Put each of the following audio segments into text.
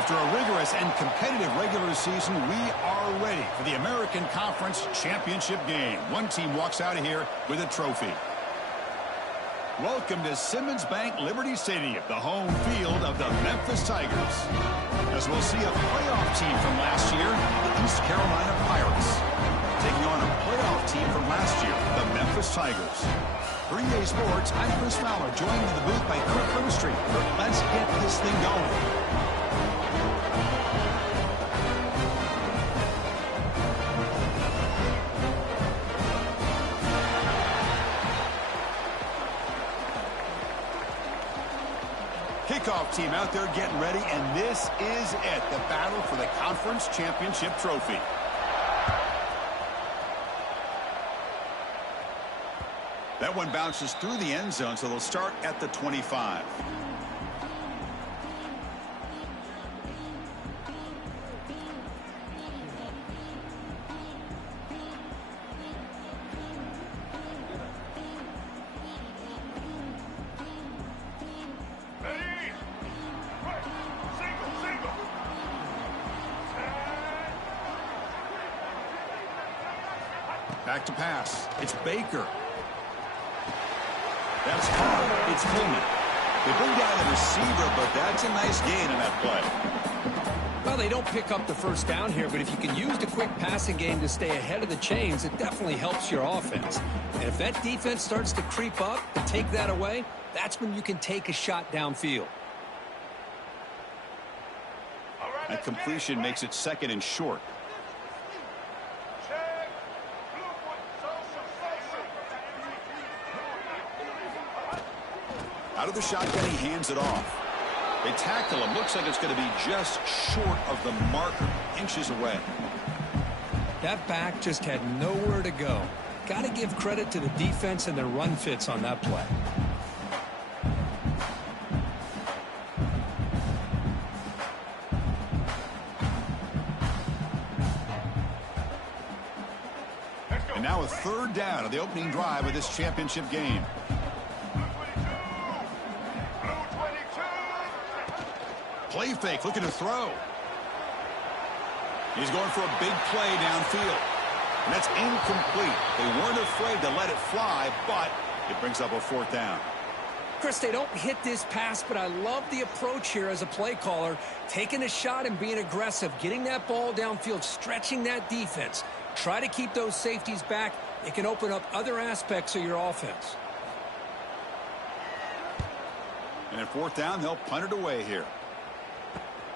After a rigorous and competitive regular season, we are ready for the American Conference Championship game. One team walks out of here with a trophy. Welcome to Simmons Bank Liberty Stadium, the home field of the Memphis Tigers. As we'll see a playoff team from last year, the East Carolina Pirates, taking on a playoff team from last year, the Memphis Tigers. For EA Sports, I'm Chris Fowler, joined in the booth by Kirk Hermstreet. Let's get this thing going. Kickoff team out there getting ready, and this is it, the battle for the conference championship trophy. That one bounces through the end zone, so they'll start at the 25. Back to pass. It's Baker. That's hard. It's Pullman. They bring down the receiver, but that's a nice gain in that play. Well, they don't pick up the first down here, but if you can use the quick passing game to stay ahead of the chains, it definitely helps your offense. And if that defense starts to creep up and take that away, that's when you can take a shot downfield. That completion makes it second and short. Out of the shotgun, he hands it off. They tackle him. Looks like it's going to be just short of the marker, inches away. That back just had nowhere to go. Got to give credit to the defense and their run fits on that play. And now a third down of the opening drive of this championship game. Play fake, looking to throw. He's going for a big play downfield. And that's incomplete. They weren't afraid to let it fly, but it brings up a fourth down. Chris, they don't hit this pass, but I love the approach here as a play caller. Taking a shot and being aggressive, getting that ball downfield, stretching that defense. Try to keep those safeties back. It can open up other aspects of your offense. And at fourth down, they'll punt it away here.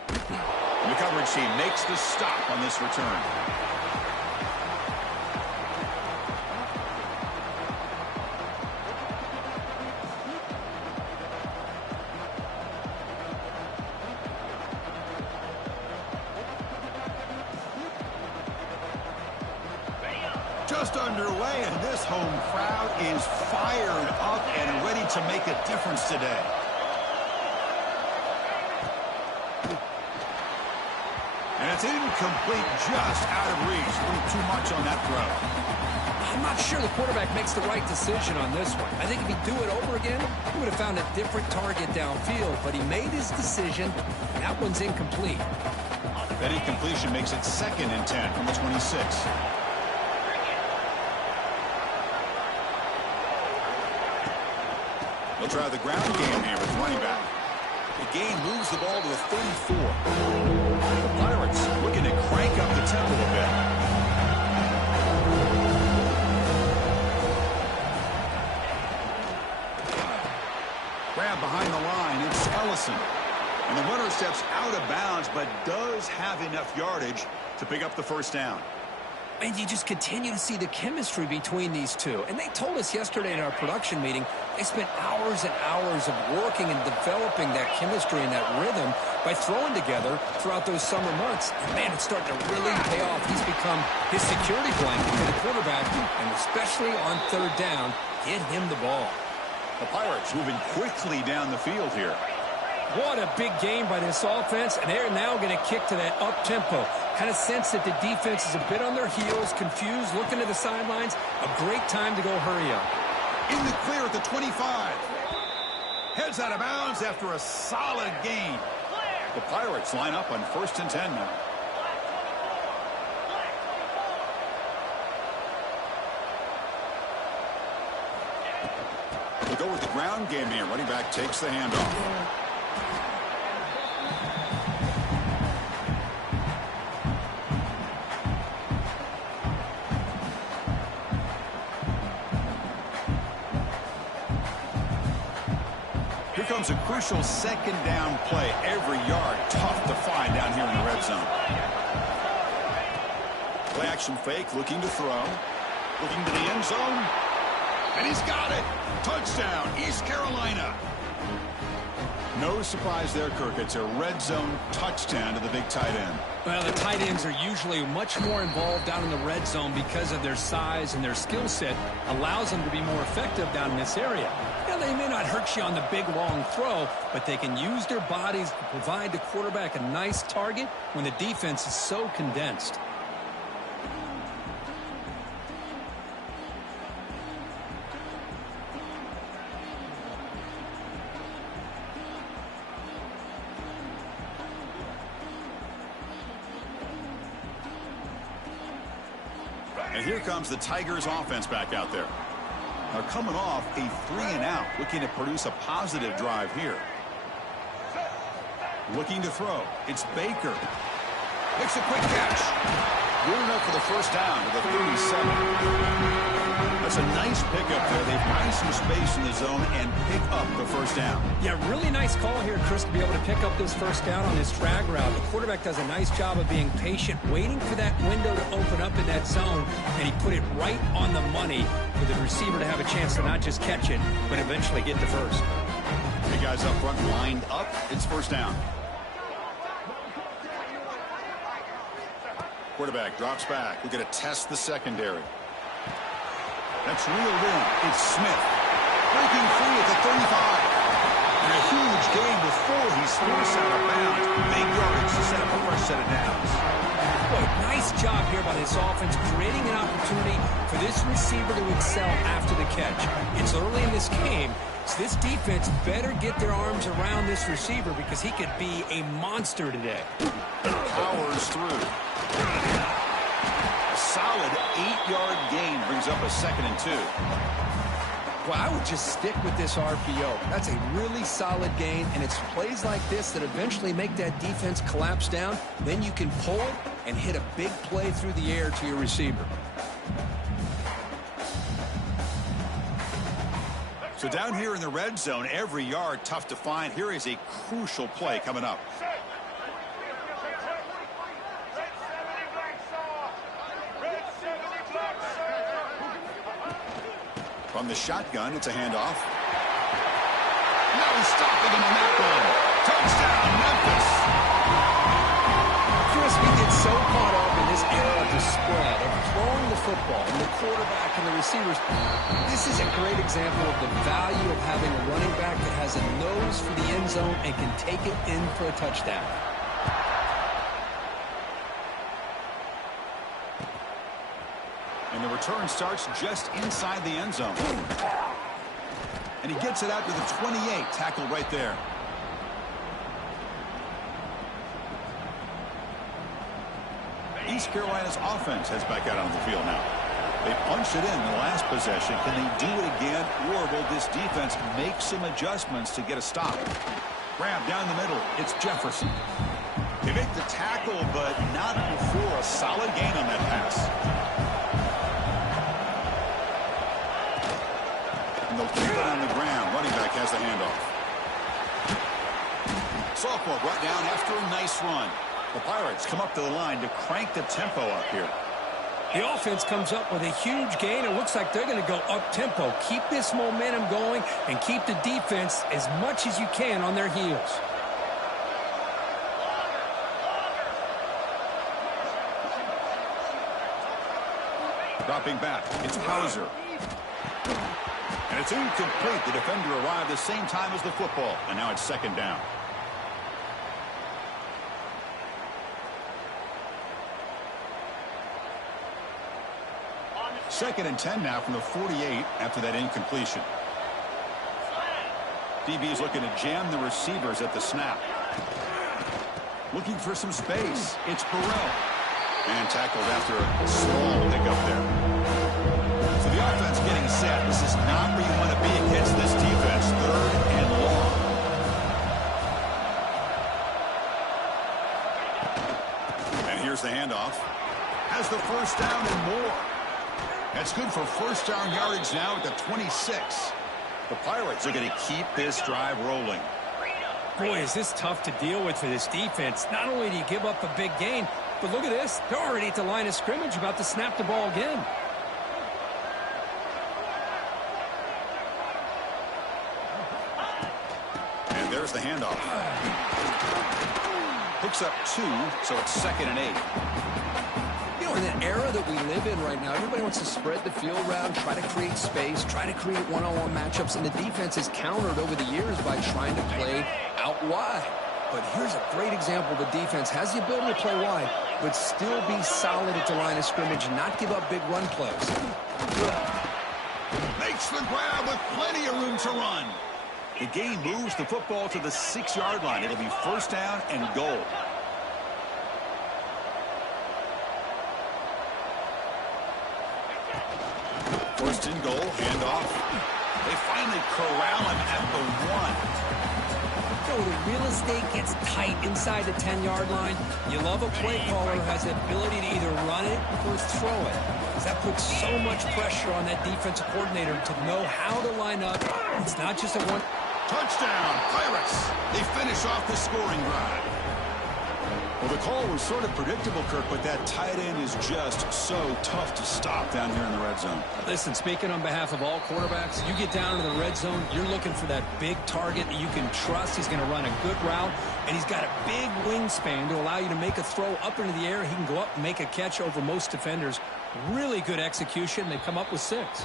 And the coverage team makes the stop on this return. just underway, and this home crowd is fired up and ready to make a difference today. And it's incomplete, just out of reach. A little too much on that throw. I'm not sure the quarterback makes the right decision on this one. I think if he'd do it over again, he would have found a different target downfield, but he made his decision, and that one's incomplete. That incompletion makes it 2nd and 10 from the 26. They'll try the ground game here with running back. The gain moves the ball to the 34. The Pirates looking to crank up the tempo a bit. Grab behind the line, it's Ellison. And the runner steps out of bounds, but does have enough yardage to pick up the first down. And you just continue to see the chemistry between these two. And they told us yesterday in our production meeting, they spent hours and hours of working and developing that chemistry and that rhythm by throwing together throughout those summer months. And, man, it's starting to really pay off. He's become his security blanket for the quarterback, and especially on 3rd down, get him the ball. The Pirates moving quickly down the field here. What a big game by this offense, and they're now going to kick to that up-tempo. Kind of sense that the defense is a bit on their heels, confused, looking to the sidelines. A great time to go hurry up. In the clear at the 25. Heads out of bounds after a solid gain. The Pirates line up on 1st and 10 now. We'll go with the ground game here. Running back takes the handoff. Here comes a crucial 2nd down play. Every yard tough to find down here in the red zone. Play action fake, looking to throw. Looking to the end zone. And he's got it. Touchdown, East Carolina. No surprise there, Kirk. It's a red zone touchdown to the big tight end. Well, the tight ends are usually much more involved down in the red zone because of their size and their skill set allows them to be more effective down in this area. Now, they may not hurt you on the big, long throw, but they can use their bodies to provide the quarterback a nice target when the defense is so condensed. And here comes the Tigers offense back out there. Now coming off a 3-and-out, looking to produce a positive drive here. Looking to throw. It's Baker. Makes a quick catch. Good enough for the first down to the 37. That's a nice pickup there. They find some space in the zone and pick up the first down. Yeah, really nice call here, Chris, to be able to pick up this first down on this drag route. The quarterback does a nice job of being patient, waiting for that window to open up in that zone, and he put it right on the money for the receiver to have a chance to not just catch it, but eventually get the first. Hey, guys up front lined up. It's first down. Quarterback drops back. We're going to test the secondary. That's reeled in. It's Smith. Breaking free at the 35. And a huge gain before he's forced out of bounds. Big yardage to set up a fresh set of downs. Boy, nice job here by this offense, creating an opportunity for this receiver to excel after the catch. It's early in this game, so this defense better get their arms around this receiver because he could be a monster today. Powers through. A solid 8-yard gain brings up a 2nd and 2. Well, I would just stick with this RPO. That's a really solid gain, and it's plays like this that eventually make that defense collapse down. Then you can pull it and hit a big play through the air to your receiver. So down here in the red zone, every yard tough to find. Here is a crucial play coming up. From the shotgun, it's a handoff. No stopping him on that one. Touchdown, Memphis. Chris, we get so caught up in this era of the spread, of throwing the football, and the quarterback and the receivers, this is a great example of the value of having a running back that has a nose for the end zone and can take it in for a touchdown. And the return starts just inside the end zone. And he gets it out to the 28, tackled right there. East Carolina's offense heads back out on the field now. They punched it in the last possession. Can they do it again, or will this defense make some adjustments to get a stop? Grab down the middle. It's Jefferson. They make the tackle, but not before a solid gain on that pass. And they'll keep it on the ground. Running back has the handoff. Sophomore brought down after a nice run. The Pirates come up to the line to crank the tempo up here. The offense comes up with a huge gain. It looks like they're going to go up-tempo. Keep this momentum going and keep the defense as much as you can on their heels. Dropping back, it's Hauser. And it's incomplete. The defender arrived the same time as the football, and now it's second down. Second and 10 now from the 48 after that incompletion. DB is looking to jam the receivers at the snap. Looking for some space. It's Burrell. And tackled after a small hiccup there. So the offense getting set. This is not where you want to be against this defense. Third and long. And here's the handoff. Has the first down and more. That's good for first down yardage now at the 26. The Pirates are going to keep this drive rolling. Boy, is this tough to deal with for this defense. Not only do you give up a big gain, but look at this. They're already at the line of scrimmage, about to snap the ball again. And there's the handoff. Picks up 2, so it's second and 8. You know, in the era that we live in right now, everybody wants to spread the field around, try to create space, try to create one-on-one matchups, and the defense is countered over the years by trying to play out wide. But here's a great example. The defense has the ability to play wide, but still be solid at the line of scrimmage and not give up big run plays. Makes the grab with plenty of room to run. The game moves the football to the 6-yard line. It'll be first down and goal. First and goal, handoff. They finally corral him at the 1. You know, the real estate gets tight inside the 10-yard line. You love a play caller who has the ability to either run it or throw it. Because that puts so much pressure on that defensive coordinator to know how to line up. It's not just a one. Touchdown, Pirates. They finish off the scoring drive. Well, the call was sort of predictable, Kirk, but that tight end is just so tough to stop down here in the red zone. Listen, speaking on behalf of all quarterbacks, you get down to the red zone, you're looking for that big target that you can trust. He's going to run a good route, and he's got a big wingspan to allow you to make a throw up into the air. He can go up and make a catch over most defenders. Really good execution. They come up with 6.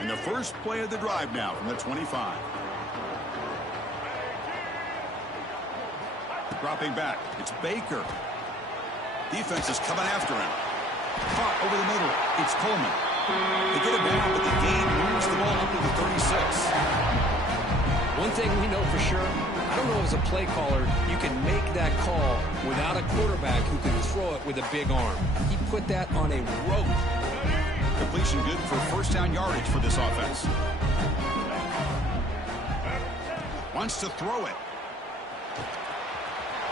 And the first play of the drive now from the 25. Dropping back, it's Baker. Defense is coming after him. Caught over the middle, it's Coleman. They get it back, but the game moves the ball up to the 36. One thing we know for sure, I don't know as a play caller, you can make that call without a quarterback who can throw it with a big arm. He put that on a rope. Completion good for first down yardage for this offense. Wants to throw it.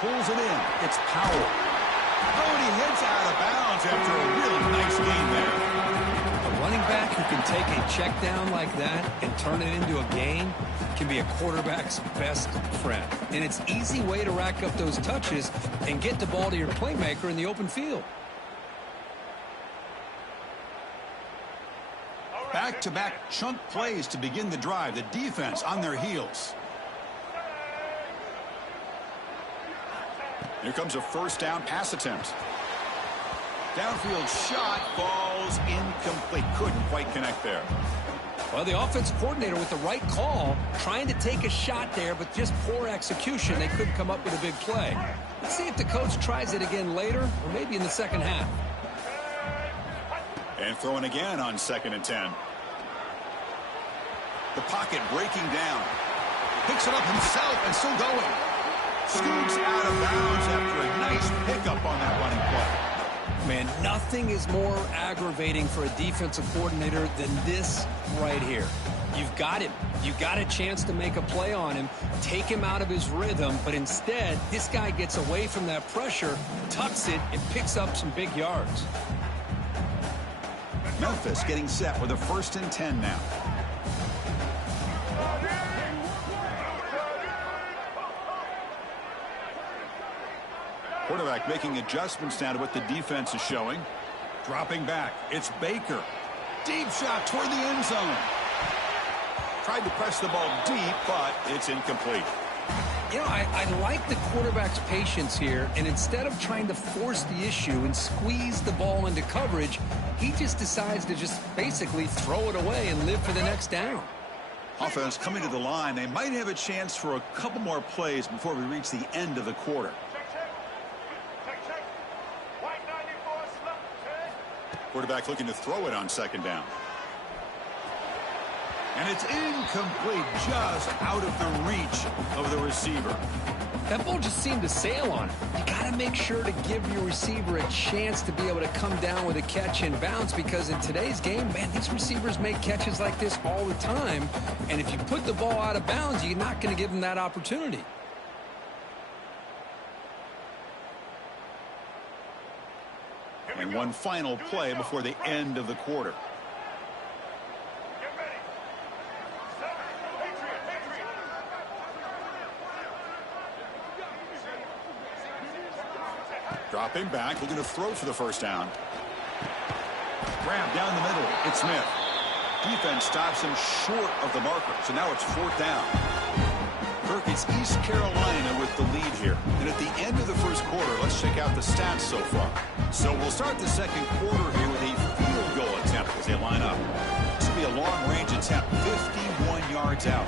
Pulls it in. It's Powell. Oh, and he hits out of bounds after a really nice game there. A running back who can take a check down like that and turn it into a gain can be a quarterback's best friend. And it's an easy way to rack up those touches and get the ball to your playmaker in the open field. Back-to-back chunk plays to begin the drive. The defense on their heels. Here comes a first down pass attempt. Downfield shot falls incomplete. Couldn't quite connect there. Well, the offense coordinator with the right call, trying to take a shot there, but just poor execution. They couldn't come up with a big play. Let's see if the coach tries it again later, or maybe in the second half. And throwing again on 2nd and 10. The pocket breaking down. Picks it up himself and still going. Scoots out of bounds after a nice pickup on that running play. Man, nothing is more aggravating for a defensive coordinator than this right here. You've got him. You've got a chance to make a play on him, take him out of his rhythm, but instead, this guy gets away from that pressure, tucks it, and picks up some big yards. Memphis getting set with a 1st and 10 now. Quarterback making adjustments now to what the defense is showing. Dropping back. It's Baker. Deep shot toward the end zone. Tried to press the ball deep, but it's incomplete. You know, I like the quarterback's patience here, and instead of trying to force the issue and squeeze the ball into coverage, he just decides to just basically throw it away and live for the next down. Offense coming to the line. They might have a chance for a couple more plays before we reach the end of the quarter. Quarterback looking to throw it on 2nd down. And it's incomplete, just out of the reach of the receiver. That ball just seemed to sail on him. You got to make sure to give your receiver a chance to be able to come down with a catch and bounce, because in today's game, man, these receivers make catches like this all the time. And if you put the ball out of bounds, you're not going to give them that opportunity. And one final play before the end of the quarter. Dropping back, looking to throw for the 1st down. Grab down the middle. It's Smith. Defense stops him short of the marker, so now it's 4th down. Kirk, it's East Carolina with the lead here. And at the end of the 1st quarter, let's check out the stats so far. So we'll start the 2nd quarter here with a field goal attempt as they line up. This will be a long-range attempt, 51 yards out.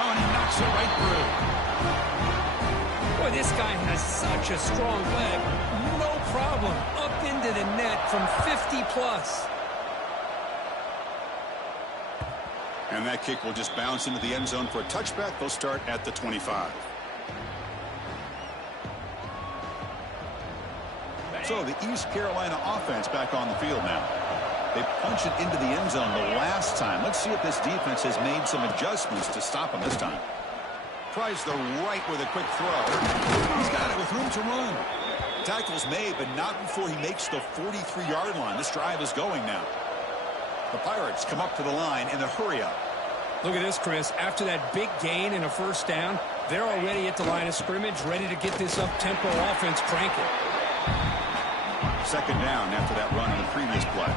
Oh, and he knocks it right through. Boy, this guy has such a strong leg. No problem. Up into the net from 50-plus. And that kick will just bounce into the end zone for a touchback. They'll start at the 25. So the East Carolina offense back on the field now. They punch it into the end zone the last time. Let's see if this defense has made some adjustments to stop him this time. Tries the right with a quick throw. He's got it with room to run. Tackle's made, but not before he makes the 43-yard line. This drive is going now. The Pirates come up to the line in the hurry-up. Look at this, Chris. After that big gain and a 1st down, they're already at the line of scrimmage, ready to get this up-tempo offense cranking. 2nd down after that run on the previous play.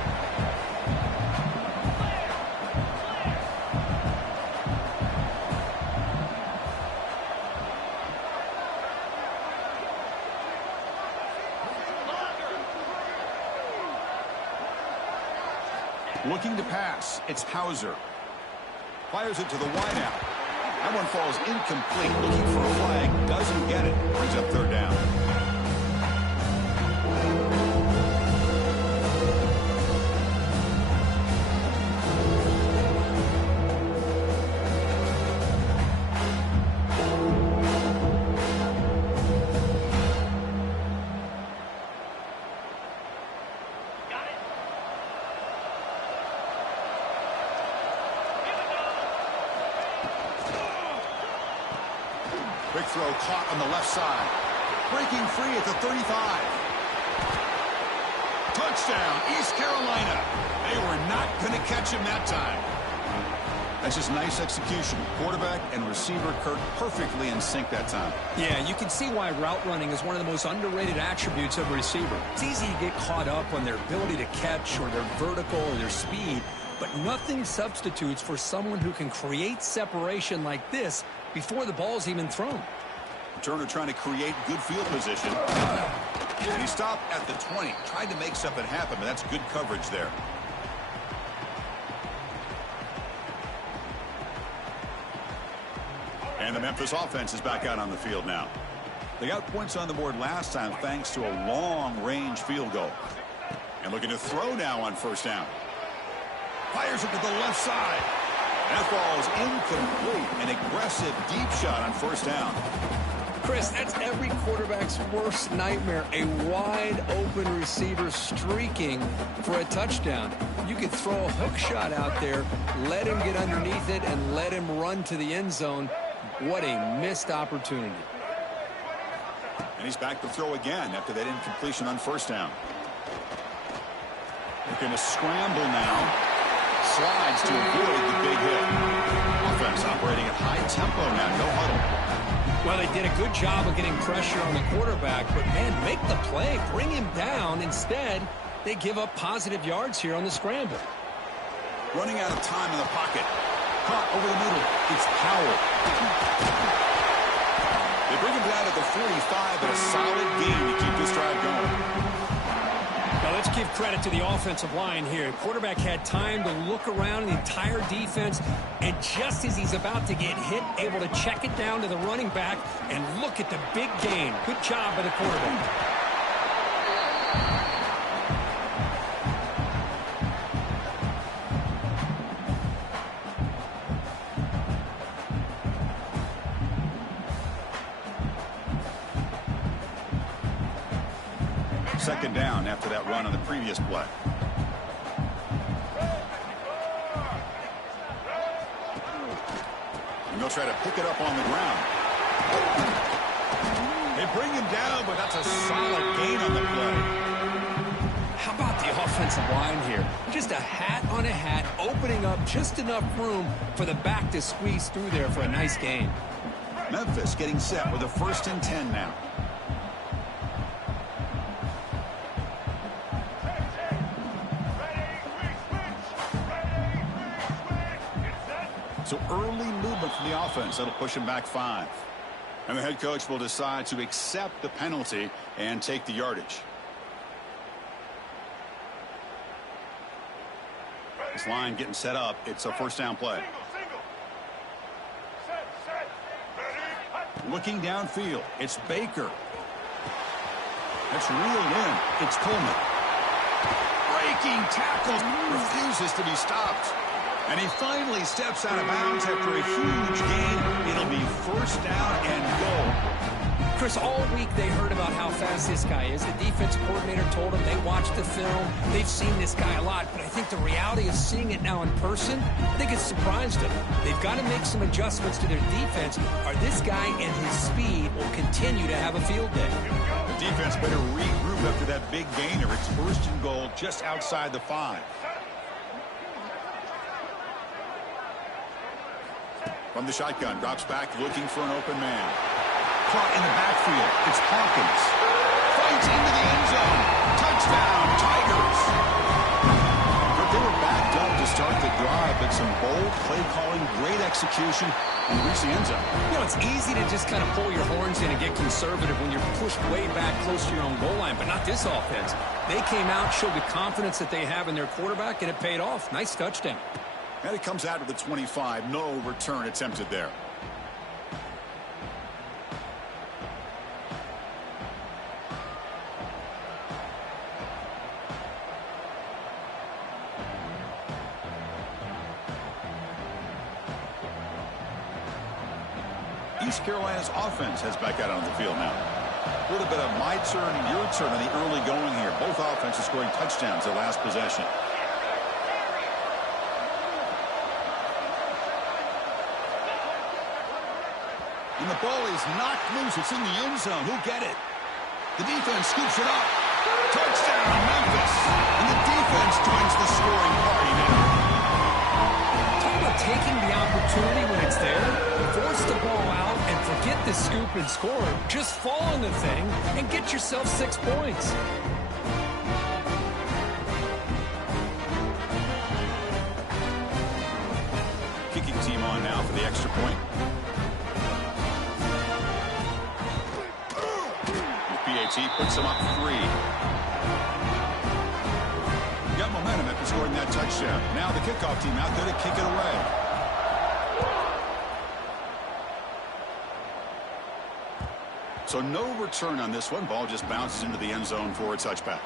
Looking to pass. It's Hauser. Fires it to the wideout. That one falls incomplete. Looking for a flag. Doesn't get it. Brings up 3rd down. Quick throw caught on the left side. Breaking free at the 35. Touchdown, East Carolina. They were not going to catch him that time. That's just nice execution. Quarterback and receiver Kirk perfectly in sync that time. Yeah, you can see why route running is one of the most underrated attributes of a receiver. It's easy to get caught up on their ability to catch or their vertical or their speed, but nothing substitutes for someone who can create separation like this before the ball's even thrown. Turner trying to create good field position. And he stopped at the 20. Tried to make something happen, but that's good coverage there. And the Memphis offense is back out on the field now. They got points on the board last time thanks to a long-range field goal. And looking to throw now on first down. Fires it to the left side. That ball is incomplete. An aggressive deep shot on first down. Chris, that's every quarterback's worst nightmare. A wide-open receiver streaking for a touchdown. You could throw a hook shot out there, let him get underneath it, and let him run to the end zone. What a missed opportunity. And he's back to throw again after that incompletion on first down. Looking to scramble now. Slides to avoid the big hit. Offense operating at high tempo now. No huddle. Well, they did a good job of getting pressure on the quarterback, but, man, make the play. Bring him down. Instead, they give up positive yards here on the scramble. Running out of time in the pocket. Caught over the middle. It's Powell. They bring him down at the 45, but a solid gain to keep this drive going. Now let's give credit to the offensive line here. Quarterback had time to look around the entire defense, and just as he's about to get hit, able to check it down to the running back, and look at the big gain. Good job by the quarterback. Second down after that run on the previous play. And they'll try to pick it up on the ground. They bring him down, but that's a solid gain on the play. How about the offensive line here? Just a hat on a hat, opening up just enough room for the back to squeeze through there for a nice gain. Memphis getting set with a 1st and 10 now. So early movement from the offense. That'll push him back 5. And the head coach will decide to accept the penalty and take the yardage. This line getting set up. It's a first down play. Looking downfield. It's Baker. That's reeled in. It's Coleman. Breaking tackle. Refuses to be stopped. And he finally steps out of bounds after a huge gain. It'll be first down and goal. Chris, all week they heard about how fast this guy is. The defense coordinator told them they watched the film. They've seen this guy a lot. But I think the reality of seeing it now in person, I think it's surprised them. They've got to make some adjustments to their defense, or this guy and his speed will continue to have a field day. The defense better regroup after that big gainer. It's first and goal just outside the 5. From the shotgun, drops back, looking for an open man. Caught in the backfield. It's Hawkins. Fights into the end zone. Touchdown, Tigers. But they were backed up to start the drive, but some bold play calling, great execution, and reach the end zone. You know, it's easy to just kind of pull your horns in and get conservative when you're pushed way back close to your own goal line, but not this offense. They came out, showed the confidence that they have in their quarterback, and it paid off. Nice touchdown. And it comes out of the 25. No return attempted there. East Carolina's offense has back out on the field now. A little bit of my turn, your turn in the early going here. Both offenses scoring touchdowns their last possession. And the ball is knocked loose. It's in the end zone. Who'll get it? The defense scoops it up. Touchdown, Memphis. And the defense joins the scoring party now. Talk about taking the opportunity when it's there, force the ball out, and forget the scoop and score. Just fall on the thing and get yourself 6 points. Kicking team on now for the extra point. PAT puts them up 3. Got momentum after scoring that touchdown. Now the kickoff team out there to kick it away. So no return on this one. Ball just bounces into the end zone for a touchback.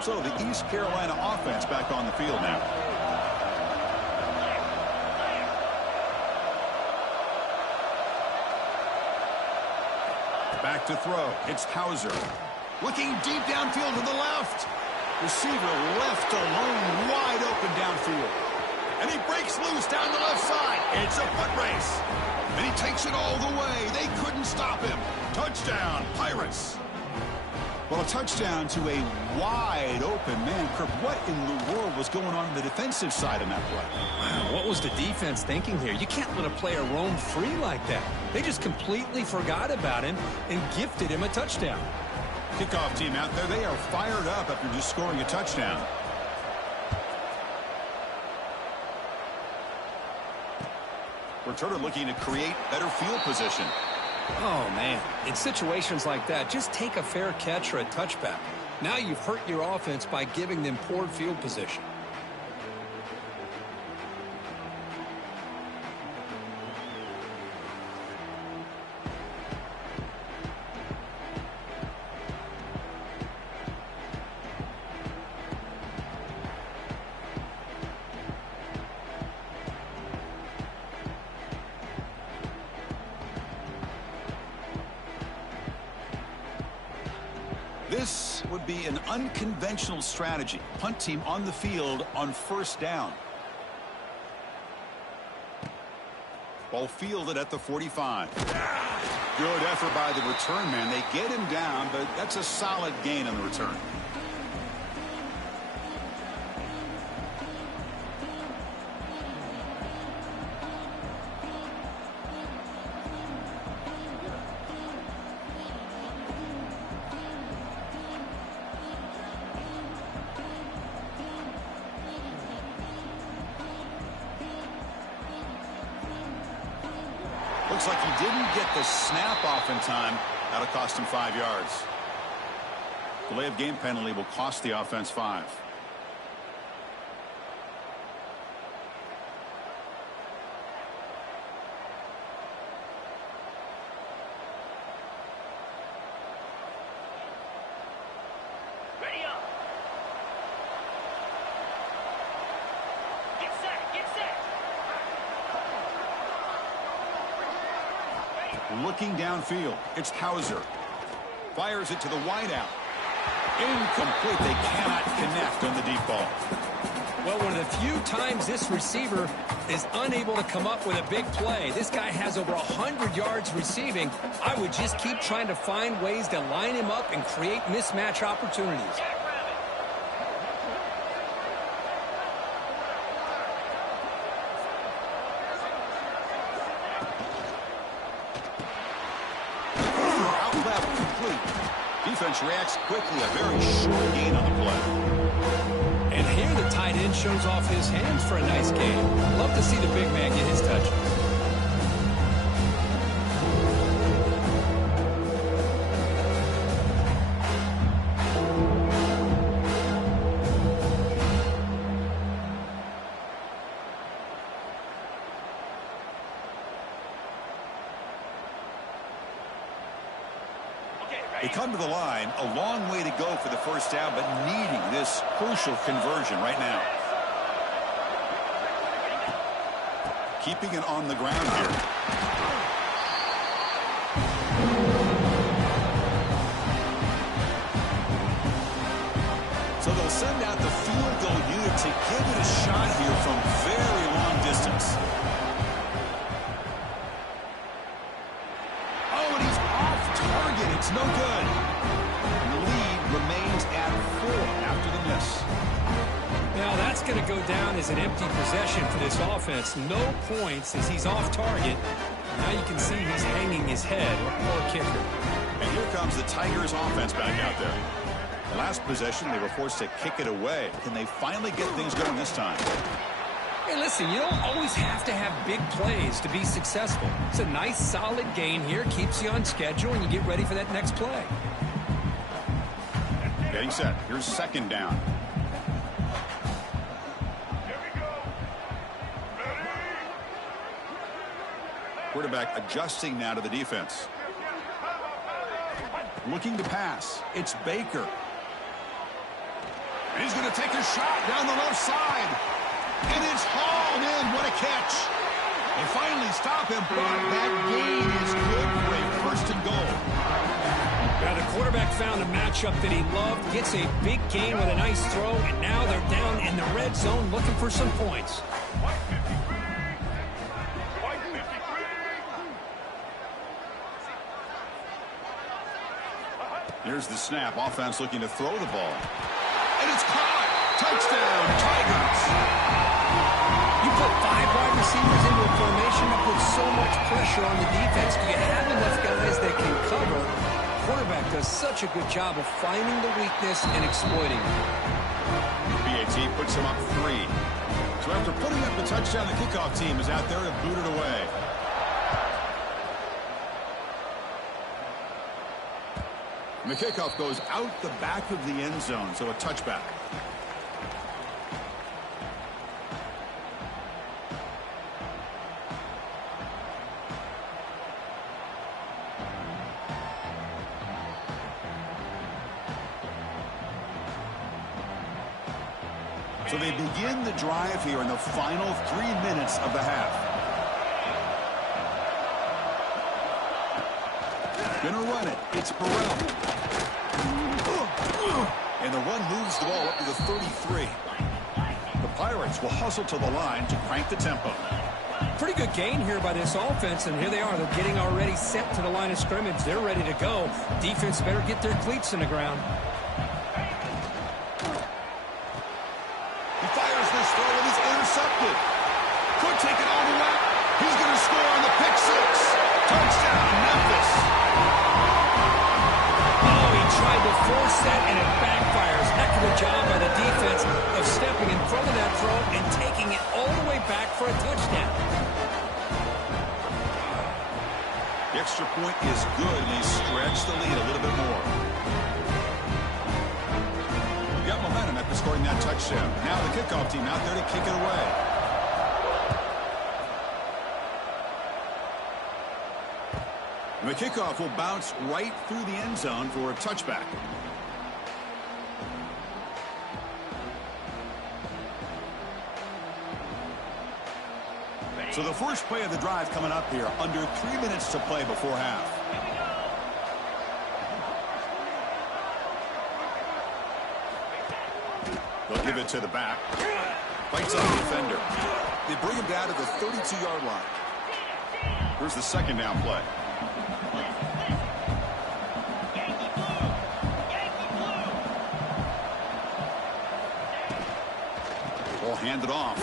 So the East Carolina offense back on the field now. Back to throw. It's Hauser. Looking deep downfield to the left. Receiver left alone, wide open downfield. And he breaks loose down the left side. It's a foot race. And he takes it all the way. They couldn't stop him. Touchdown, Pirates. Well, a touchdown to a wide open man. Kirk, what in the world was going on the defensive side of that play? Wow, what was the defense thinking here? You can't let a player roam free like that. They just completely forgot about him and gifted him a touchdown. Kickoff team out there, they are fired up after just scoring a touchdown. Returner looking to create better field position. Oh, man. In situations like that, just take a fair catch or a touchback. Now you've hurt your offense by giving them poor field position. This would be an unconventional strategy. Punt team on the field on first down. Ball fielded at the 45. Good effort by the return man. They get him down, but that's a solid gain on the return. Looks like he didn't get the snap off in time. That'll cost him 5 yards. Delay of game penalty will cost the offense 5. Ready up. Get set, get set. Looking downfield, it's Hauser. Fires it to the wideout. Incomplete. They cannot connect on the deep ball. Well, one of the few times this receiver is unable to come up with a big play. This guy has over 100 yards receiving. I would just keep trying to find ways to line him up and create mismatch opportunities. Defense reacts quickly. A very short gain on the play. And here the tight end shows off his hands for a nice gain. Love to see the big man get his touch. They come to the line, a long way to go for the first down, but needing this crucial conversion right now. Keeping it on the ground here. So they'll send out the field goal unit to give it a shot here from very It's no good. And the lead remains at 4 after the miss. Now that's going to go down as an empty possession for this offense. No points as he's off target. Now you can see he's hanging his head. Poor kicker. And here comes the Tigers offense back out there. Last possession, they were forced to kick it away. Can they finally get things going this time? Hey, listen, you don't always have to have big plays to be successful. It's a nice, solid gain here. Keeps you on schedule, and you get ready for that next play. Getting set. Here's second down. Quarterback adjusting now to the defense. Looking to pass. It's Baker. And he's going to take a shot down the left side. And it's hauled in. What a catch. They finally stop him, but that gain is good for a first and goal. Now the quarterback found a matchup that he loved, gets a big gain with a nice throw, and now they're down in the red zone looking for some points. Here's the snap. Offense looking to throw the ball. And it's caught. Touchdown, Tigers. You put 5 wide receivers into a formation that puts so much pressure on the defense. Do you have enough guys that can cover? The quarterback does such a good job of finding the weakness and exploiting it. BAT puts him up 3. So after putting up the touchdown, the kickoff team is out there to boot it away. And the kickoff goes out the back of the end zone, so a touchback. So they begin the drive here in the final 3 minutes of the half. Gonna run it. It's Burrell. And the run moves the ball up to the 33. The Pirates will hustle to the line to crank the tempo. Pretty good gain here by this offense, and here they are. They're getting already set to the line of scrimmage. They're ready to go. Defense better get their cleats in the ground. He fires this throw and it's intercepted. Could take it all the way. He's going to score on the pick 6. Touchdown, Memphis. Oh, he tried to force that, and it backfires. Heck of a job by the defense of stepping in front of that throw and taking it all the way back for a touchdown. The extra point is good, and he stretched the lead a little bit more. Got momentum after scoring that touchdown. Now the kickoff team out there to kick it away. And the kickoff will bounce right through the end zone for a touchback. So the first play of the drive coming up here, under 3 minutes to play before half. They'll give it to the back. Fights on the defender. They bring him down to the 32-yard line. Here's the second down play. Ball handed off.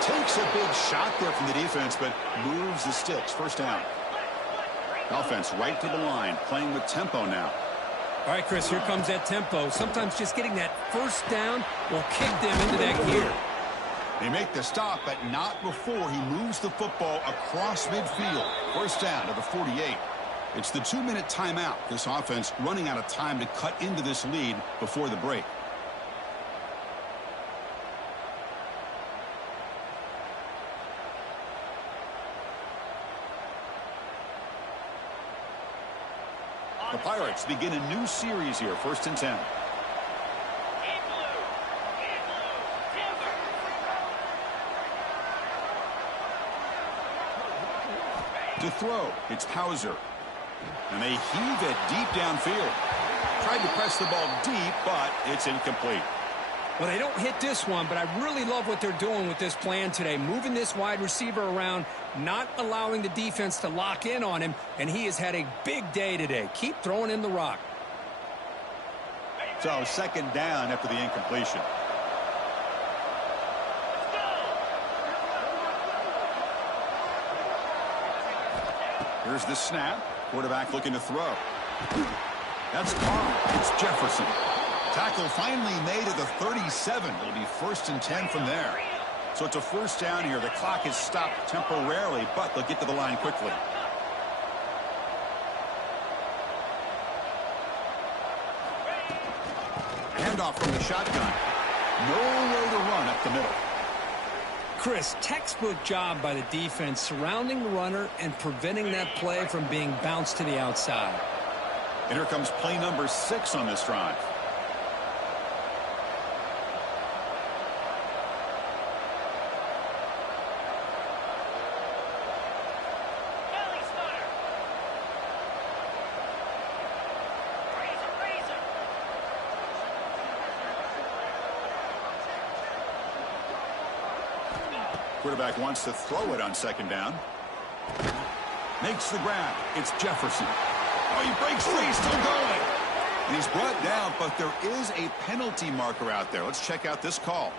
Takes a big shot there from the defense, but moves the sticks. First down. Offense right to the line, playing with tempo now. All right, Chris, here comes that tempo. Sometimes just getting that first down will kick them into that gear. They make the stop, but not before he moves the football across midfield. First down to the 48. It's the 2-minute timeout. This offense running out of time to cut into this lead before the break. The Pirates begin a new series here, 1st and 10. To throw, it's Hauser. And they heave it deep downfield. Tried to press the ball deep, but it's incomplete. Well, they don't hit this one, but I really love what they're doing with this plan today. Moving this wide receiver around, not allowing the defense to lock in on him, and he has had a big day today. Keep throwing him the rock. So second down after the incompletion. Here's the snap. Quarterback looking to throw. That's caught. It's Jefferson. Tackle finally made at the 37. It'll be 1st and 10 from there. So it's a first down here. The clock is stopped temporarily, but they'll get to the line quickly. Handoff from the shotgun. Nowhere to run up the middle. Chris, textbook job by the defense surrounding the runner and preventing that play from being bounced to the outside. And here comes play number 6 on this drive. Quarterback wants to throw it on second down. Makes the grab. It's Jefferson. Oh, he breaks free. Still going. And he's brought down, but there is a penalty marker out there. Let's check out this call.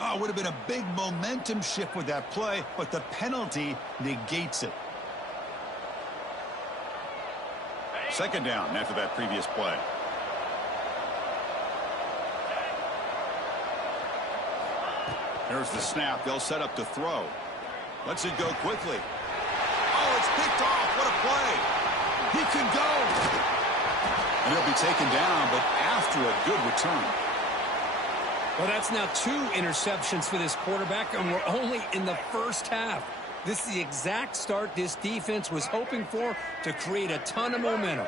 Oh, it would have been a big momentum shift with that play, but the penalty negates it. Second down after that previous play. There's the snap. They'll set up to throw. Lets it go quickly. Oh, it's picked off. What a play. He could go. And he'll be taken down, but after a good return. Well, that's now 2 interceptions for this quarterback, and we're only in the first half. This is the exact start this defense was hoping for to create a ton of momentum.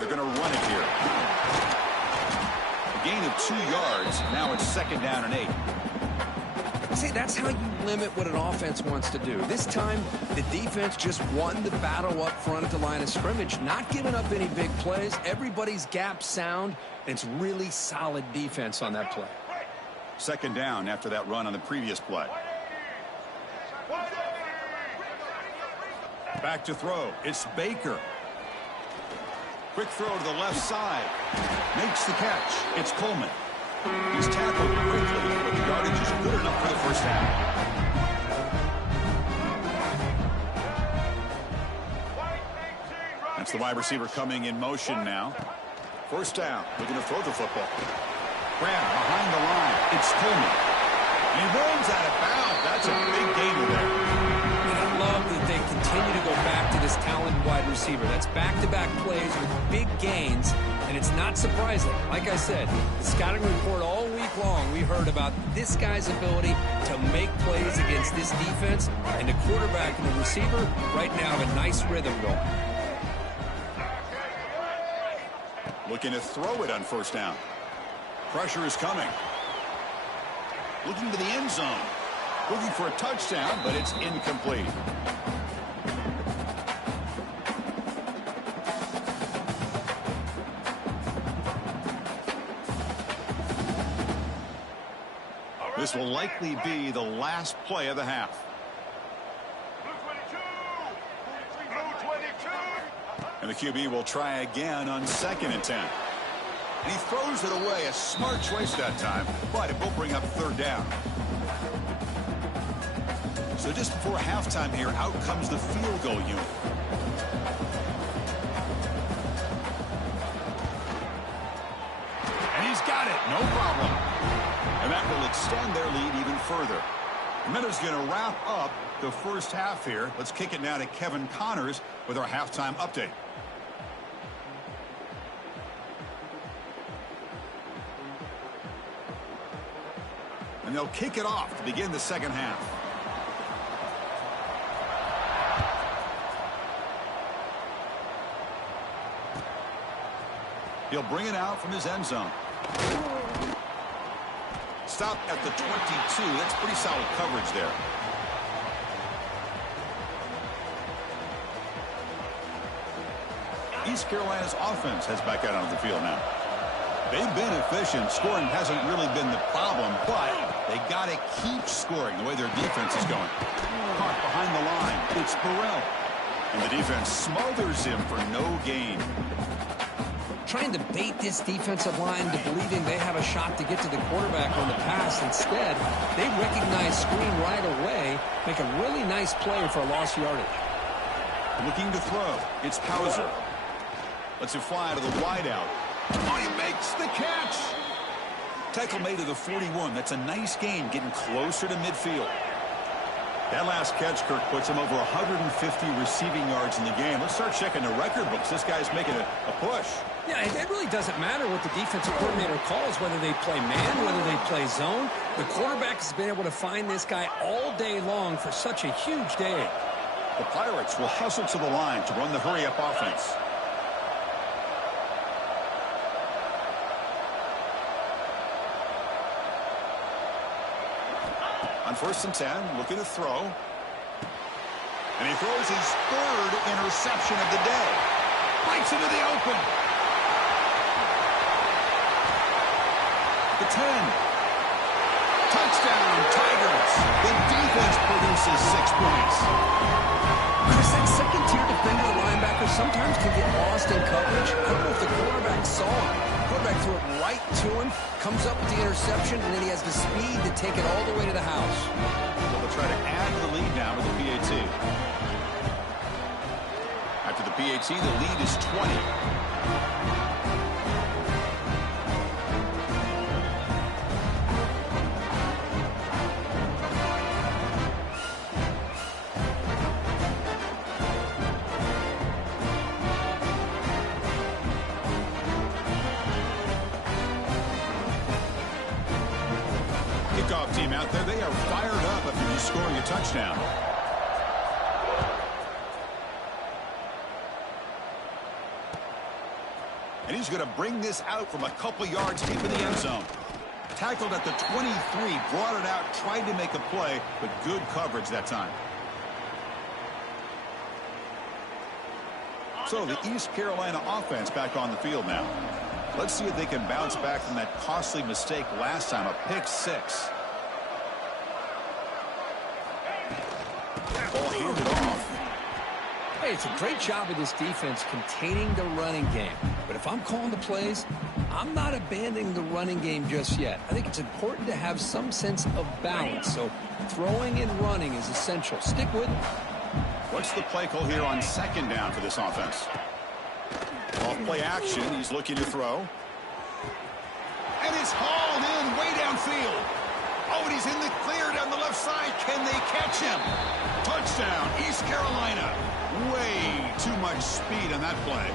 They're going to run it here. A gain of 2 yards. Now it's second down and 8. See, that's how you limit what an offense wants to do. This time, the defense just won the battle up front at the line of scrimmage, not giving up any big plays. Everybody's gap sound, and it's really solid defense on that play. Second down after that run on the previous play. Back to throw. It's Baker. Quick throw to the left side. Makes the catch. It's Coleman. He's tackled quickly, but the yardage is good enough for the first half. That's the wide receiver coming in motion now. First down. Looking to throw the football. Grab behind the line. It's Coleman. And he runs out of bounds. That's a big gainer there. And I love that they continue to go back to this talented wide receiver. That's back-to-back plays with big gains, and it's not surprising. Like I said, the scouting report all week long, we heard about this guy's ability to make plays against this defense, and the quarterback and the receiver right now have a nice rhythm going. Looking to throw it on first down. Pressure is coming. Looking to the end zone. Looking for a touchdown, but it's incomplete. This will likely be the last play of the half. And the QB will try again on second and 10. And he throws it away. A smart choice that time, but it will bring up third down. So just before halftime here, out comes the field goal unit. And he's got it. No problem. And that will extend their lead even further. Minutes going to wrap up the first half here. Let's kick it now to Kevin Connors with our halftime update. And they'll kick it off to begin the second half. He'll bring it out from his end zone. Stop at the 22. That's pretty solid coverage there. East Carolina's offense heads back out onto the field now. They've been efficient. Scoring hasn't really been the problem, but they got to keep scoring the way their defense is going. Caught behind the line. It's Burrell. And the defense smothers him for no gain. Trying to bait this defensive line to believing they have a shot to get to the quarterback on the pass. Instead, they recognize screen right away, make a really nice play for a lost yardage. Looking to throw. It's Hauser. Lets it fly to the wideout. Oh, he makes the catch. Tackle made to the 41. That's a nice gain, getting closer to midfield. That last catch, Kirk, puts him over 150 receiving yards in the game. Let's start checking the record books. This guy's making a push. Yeah, it really doesn't matter what the defensive coordinator calls, whether they play man, whether they play zone. The quarterback has been able to find this guy all day long for such a huge day. The Pirates will hustle to the line to run the hurry-up offense. On 1st and 10, looking to throw. And he throws his 3rd interception of the day. Breaks into the open. The 10. Touchdown, Tigers. The defense produces 6 points. Chris, that second-tier defender linebacker sometimes can get lost in coverage. I don't know if the quarterback saw him. The quarterback threw it right to him, comes up with the interception, and then he has the speed to take it all the way to the house. So they'll try to add the lead now with the PAT. After the PAT, the lead is 20. Kickoff team out there, they are fired up after just scoring a touchdown. And he's going to bring this out from a couple yards deep in the end zone. Tackled at the 23, brought it out, tried to make a play, but good coverage that time. So the East Carolina offense back on the field now. Let's see if they can bounce back from that costly mistake last time, a pick 6. Ball handed off. Hey, it's a great job of this defense containing the running game. But if I'm calling the plays, I'm not abandoning the running game just yet. I think it's important to have some sense of balance. So throwing and running is essential. Stick with it. What's the play call here on 2nd down for this offense? Off play action, he's looking to throw. And it's hauled in way downfield. Oh, and he's in the clear down the left side. Can they catch him? Touchdown, East Carolina. Way too much speed on that play.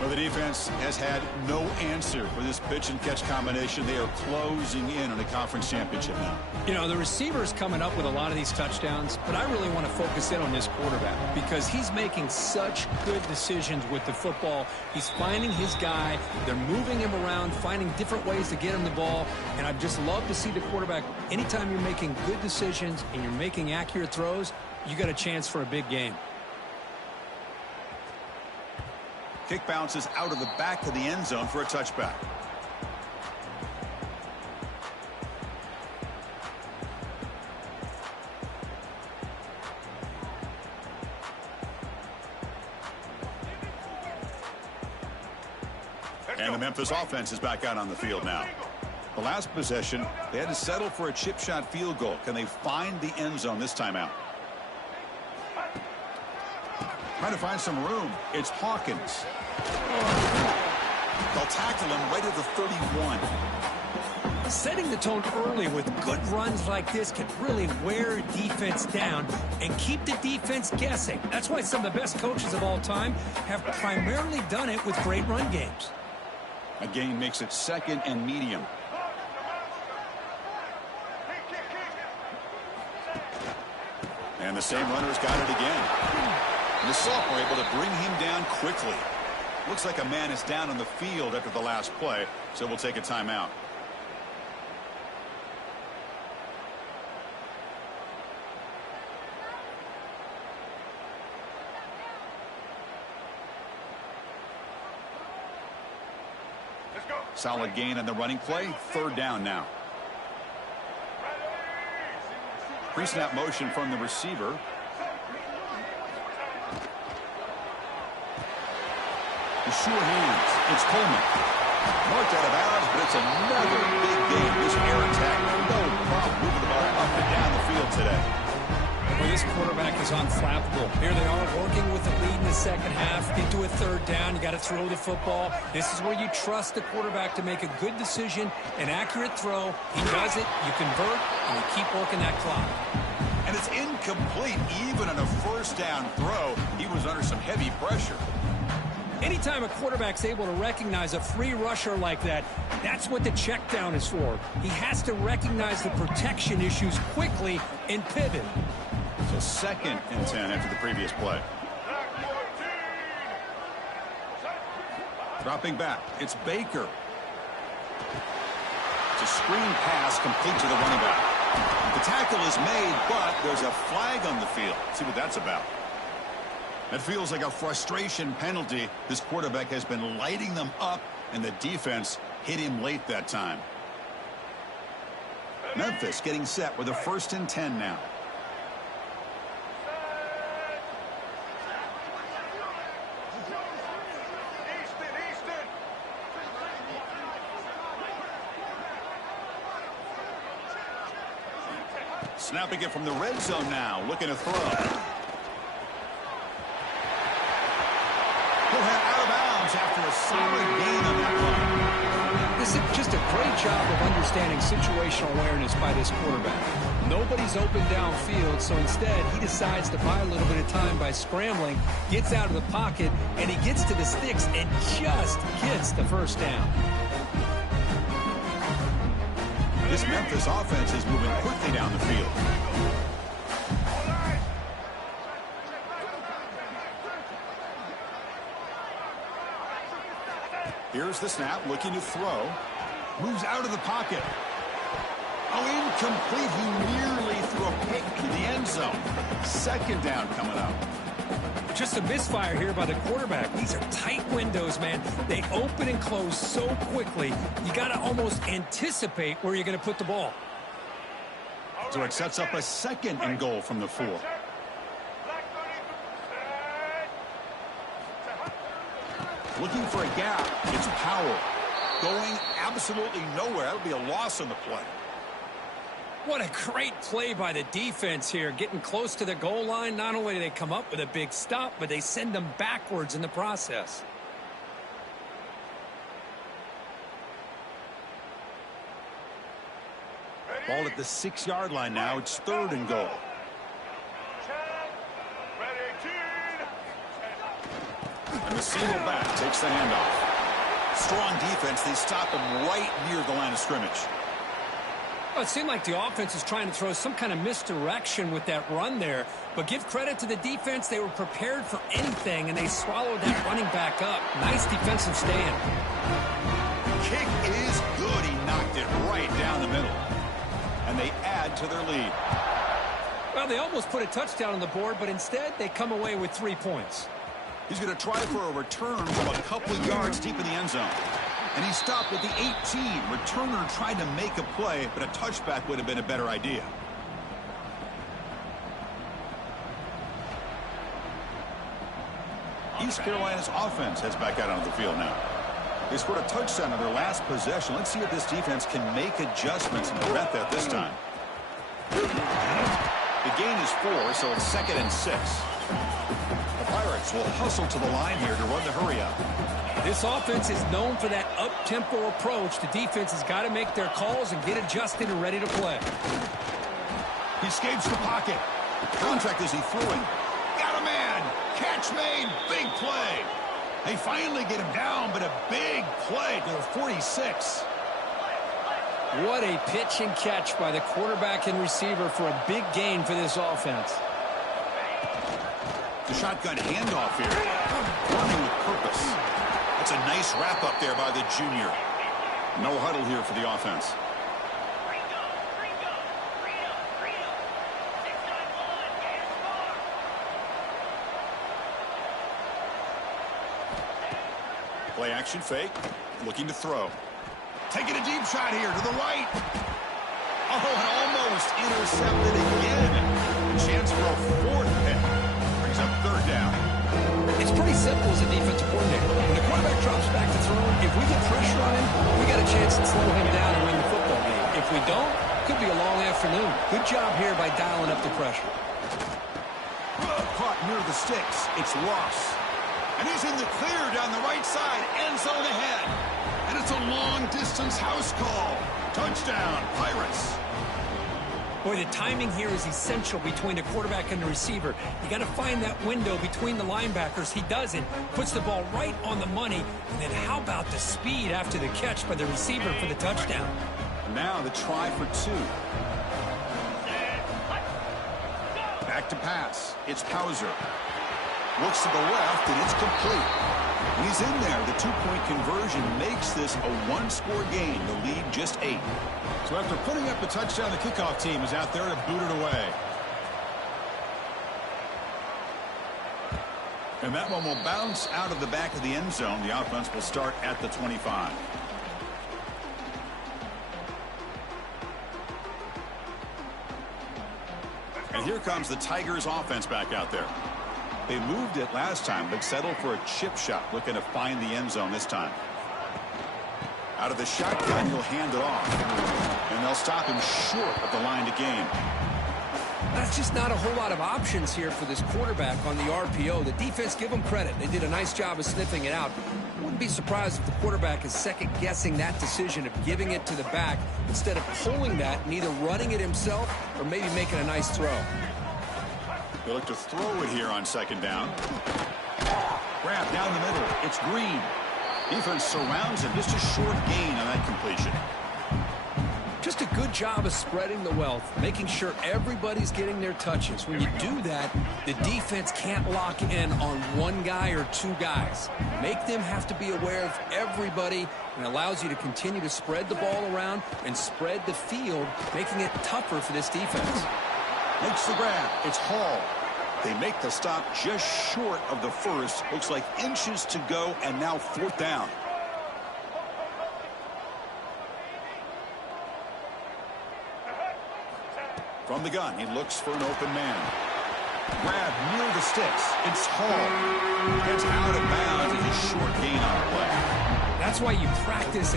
Well, the defense has had no answer for this pitch and catch combination. They are closing in on a conference championship now. You know, the receiver's coming up with a lot of these touchdowns, but I really want to focus in on this quarterback because he's making such good decisions with the football. He's finding his guy. They're moving him around, finding different ways to get him the ball, and I'd just love to see the quarterback. Anytime you're making good decisions and you're making accurate throws, you got a chance for a big game. Kick bounces out of the back of the end zone for a touchback. And the Memphis offense is back out on the field now. The last possession, they had to settle for a chip shot field goal. Can they find the end zone this time out? Trying to find some room. It's Hawkins. They'll tackle him right at the 31. Setting the tone early with good runs like this can really wear defense down and keep the defense guessing. That's why some of the best coaches of all time have primarily done it with great run games. A gain makes it 2nd and medium. And the same runner's got it again. The sophomore able to bring him down quickly. Looks like a man is down on the field after the last play, so we'll take a timeout. Solid gain on the running play. Third down now. Pre-snap motion from the receiver. The sure hands. It's Coleman. Marked out of bounds, but it's another big game. This air attack, no problem moving the ball up and down the field today. Well, this quarterback is unflappable. Here they are working with the lead in the second half. Into a third down, you got to throw the football. This is where you trust the quarterback to make a good decision, an accurate throw. He does it, you convert, and you keep working that clock. And it's incomplete. Even on a first down throw, he was under some heavy pressure. Anytime a quarterback's able to recognize a free rusher like that, that's what the check down is for. He has to recognize the protection issues quickly and pivot. So 2nd and 10 after the previous play. Dropping back, it's Baker. It's a screen pass complete to the running back. The tackle is made, but there's a flag on the field. Let's see what that's about. That feels like a frustration penalty. This quarterback has been lighting them up, and the defense hit him late that time. Memphis getting set with a 1st and 10 now. Snapping it from the red zone now, looking to throw. He'll head out of bounds after a solid gain on that run. This is just a great job of understanding situational awareness by this quarterback. Nobody's open downfield, so instead he decides to buy a little bit of time by scrambling, gets out of the pocket, and he gets to the sticks and just gets the first down. This Memphis offense is moving quickly down the field. Here's the snap, looking to throw. Moves out of the pocket. Oh, incomplete. He nearly threw a pick to the end zone. 2nd down coming up. Just a misfire here by the quarterback. These are tight windows, man. They open and close so quickly. You got to almost anticipate where you're going to put the ball. So it sets up a 2nd and goal from the 4. Looking for a gap. It's Powell. Going absolutely nowhere. That'll be a loss on the play. What a great play by the defense here. Getting close to the goal line, not only do they come up with a big stop, but they send them backwards in the process. Ball at the 6-yard line now. It's 3rd and goal. And the single back takes the handoff. Strong defense. They stop him right near the line of scrimmage. Well, it seemed like the offense was trying to throw some kind of misdirection with that run there. But give credit to the defense. They were prepared for anything, and they swallowed that running back up. Nice defensive stand. Kick is good. He knocked it right down the middle. And they add to their lead. Well, they almost put a touchdown on the board, but instead they come away with 3 points. He's going to try for a return from a couple of yards deep in the end zone. And he stopped at the 18. Returner tried to make a play, but a touchback would have been a better idea. East Carolina's offense heads back out onto the field now. They scored a touchdown on their last possession. Let's see if this defense can make adjustments and prevent that this time. The gain is 4, so it's 2nd and 6. The Pirates will hustle to the line here to run the hurry up. This offense is known for that up-tempo approach. The defense has got to make their calls and get adjusted and ready to play. He escapes the pocket. Contact as he threw it. Got a man. Catch made. Big play. They finally get him down, but a big play to the 46. What a pitch and catch by the quarterback and receiver for a big gain for this offense. The shotgun handoff here. Running with purpose. That's a nice wrap up there by the junior. No huddle here for the offense. Play action fake. Looking to throw. Taking a deep shot here to the right. Oh, and almost intercepted again. A chance for a fourth pick. Brings up third down. It's pretty simple as a defensive coordinator. When the quarterback drops back to throw, if we get pressure on him, we got a chance to slow him down and win the football game. If we don't, could be a long afternoon. Good job here by dialing up the pressure. Caught near the sticks. It's Ross. And he's in the clear down the right side. End zone ahead. And it's a long-distance house call. Touchdown, Pirates. Boy, the timing here is essential between the quarterback and the receiver. You got to find that window between the linebackers. He does it, puts the ball right on the money. And then how about the speed after the catch by the receiver for the touchdown? Now the try for two. Back to pass. It's Pauser. Looks to the left, and it's complete. And he's in there. The two-point conversion makes this a one-score game. The lead just 8. So after putting up a touchdown, the kickoff team is out there to boot it away. And that one will bounce out of the back of the end zone. The offense will start at the 25. And here comes the Tigers offense back out there. They moved it last time, but settled for a chip shot, looking to find the end zone this time. Out of the shotgun, he'll hand it off. And they'll stop him short of the line to gain. That's just not a whole lot of options here for this quarterback on the RPO. The defense, give them credit. They did a nice job of sniffing it out. Wouldn't be surprised if the quarterback is second-guessing that decision of giving it to the back instead of pulling that and either running it himself or maybe making a nice throw. They look to throw it here on second down. Grab down the middle. It's Green. Defense surrounds him. Just a short gain on that completion. Just a good job of spreading the wealth, making sure everybody's getting their touches. When you do that, the defense can't lock in on one guy or two guys. Make them have to be aware of everybody, and allows you to continue to spread the ball around and spread the field, making it tougher for this defense. Makes the grab. It's Hall. They make the stop just short of the first. Looks like inches to go, and now fourth down. From the gun, he looks for an open man. Grab near the sticks. It's Hall. Gets out of bounds. It's a short gain on the play. That's why you practice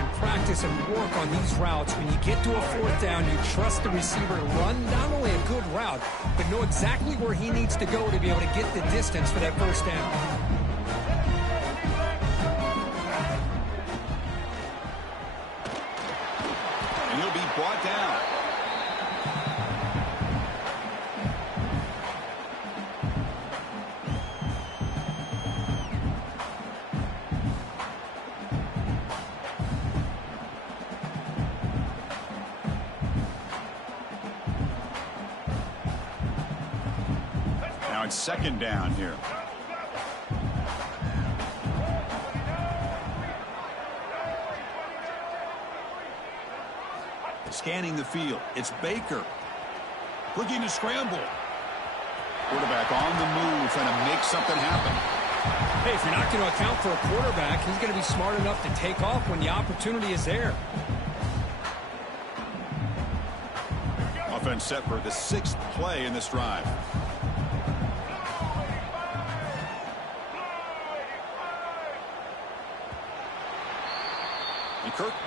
and work on these routes. When you get to a fourth down, you trust the receiver to run not only a good route, but know exactly where he needs to go to be able to get the distance for that first down. And he'll be brought down. Second down here. Scanning the field. It's Baker. Looking to scramble. Quarterback on the move, trying to make something happen. Hey, if you're not going to account for a quarterback, he's going to be smart enough to take off when the opportunity is there. Offense set for the 6th play in this drive.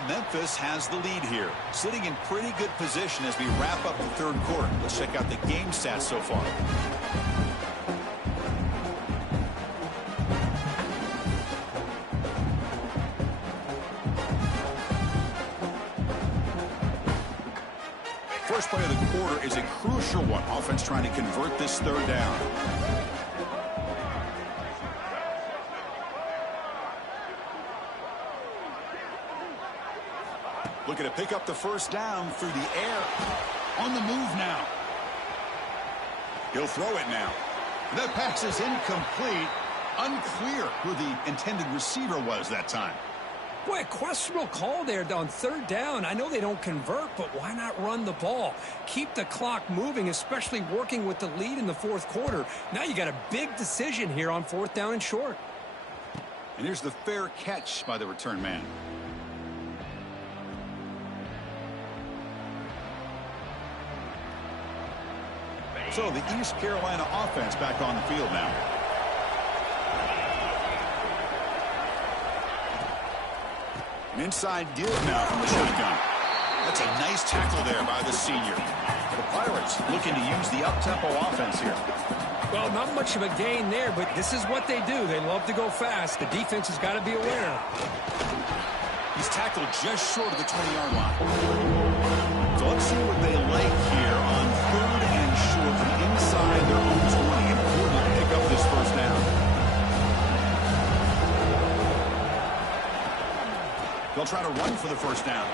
Memphis has the lead here, sitting in pretty good position as we wrap up the third quarter. Let's check out the game stats so far. First play of the quarter is a crucial one. Offense trying to convert this third down. Looking to pick up the first down through the air. On the move now. He'll throw it now. That pass is incomplete. Unclear who the intended receiver was that time. Boy, a questionable call there on third down. I know they don't convert, but why not run the ball? Keep the clock moving, especially working with the lead in the fourth quarter. Now you got a big decision here on fourth down and short. And here's the fair catch by the return man. So the East Carolina offense back on the field now. An inside give now from the shotgun. That's a nice tackle there by the senior. The Pirates looking to use the up-tempo offense here. Well, not much of a gain there, but this is what they do. They love to go fast. The defense has got to be aware. He's tackled just short of the 20-yard line. So let's see what they like here on 3rd and short from inside their own 20. Important to pick up this first down. They'll try to run for the first down.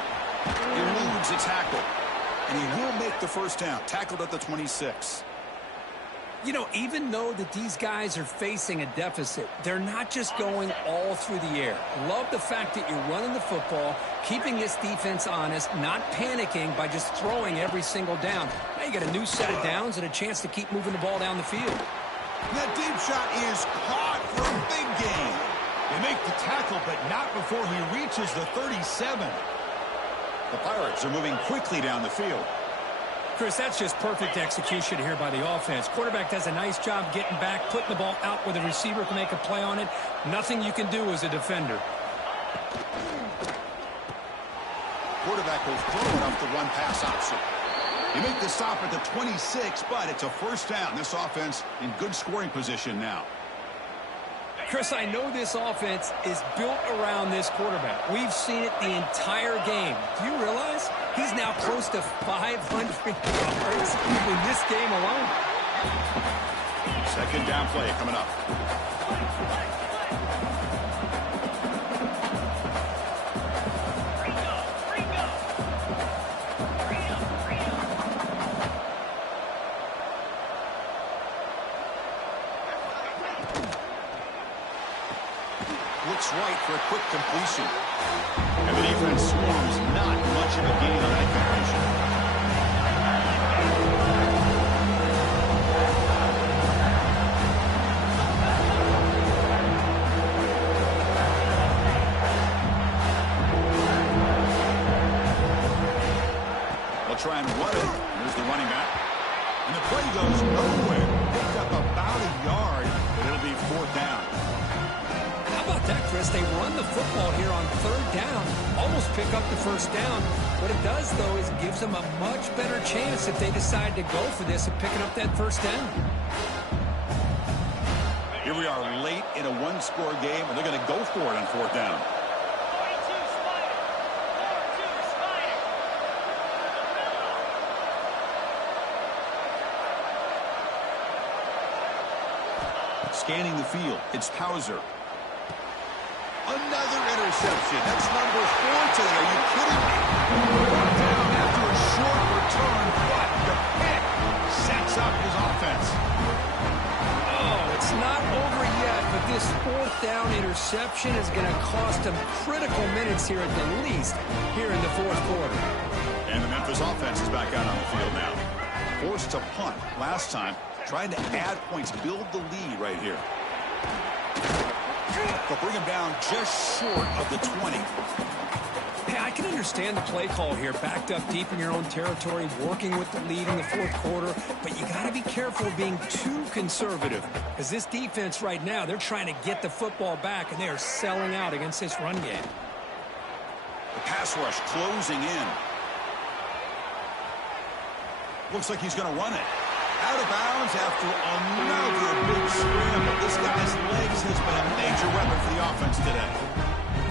Eludes a tackle. And he will make the first down. Tackled at the 26. You know, even though that these guys are facing a deficit, they're not just going all through the air. Love the fact that you're running the football, keeping this defense honest, not panicking by just throwing every single down. Now you got a new set of downs and a chance to keep moving the ball down the field. That deep shot is caught for a big gain. They make the tackle, but not before he reaches the 37. The Pirates are moving quickly down the field. Chris, that's just perfect execution here by the offense. Quarterback does a nice job getting back, putting the ball out where the receiver can make a play on it. Nothing you can do as a defender. Quarterback will throw it off the run-pass option. They make the stop at the 26, but it's a first down. This offense in good scoring position now. Chris, I know this offense is built around this quarterback. We've seen it the entire game. Do you realize he's now close to 500 yards in this game alone? Second down play coming up. Looks right for a quick completion. And the defense swarms not much of a gain on that completion. They'll try and run it. There's the running back. And the play goes nowhere. Picked up about a yard, but it'll be 4th down. How about that, Chris? They run the football here on 3rd down, almost pick up the first down. What it does, though, is it gives them a much better chance if they decide to go for this of picking up that first down. Here we are late in a one-score game, and they're going to go for it on 4th down. Scanning the field, it's Hauser. Another interception. That's number 4 today. Are you kidding me? Brought down after a short return, but the pick sets up his offense. Oh, it's not over yet, but this 4th down interception is going to cost them critical minutes here at the least here in the 4th quarter. And the Memphis offense is back out on the field now. Forced to punt last time. Trying to add points, build the lead right here. They'll bring him down just short of the 20. Hey, I can understand the play call here, backed up deep in your own territory, working with the lead in the 4th quarter, but you got to be careful of being too conservative, because this defense right now, they're trying to get the football back, and they are selling out against this run game. The pass rush closing in. Looks like he's going to run it. Out of bounds after another big scramble. This guy's legs has been a major weapon for the offense today.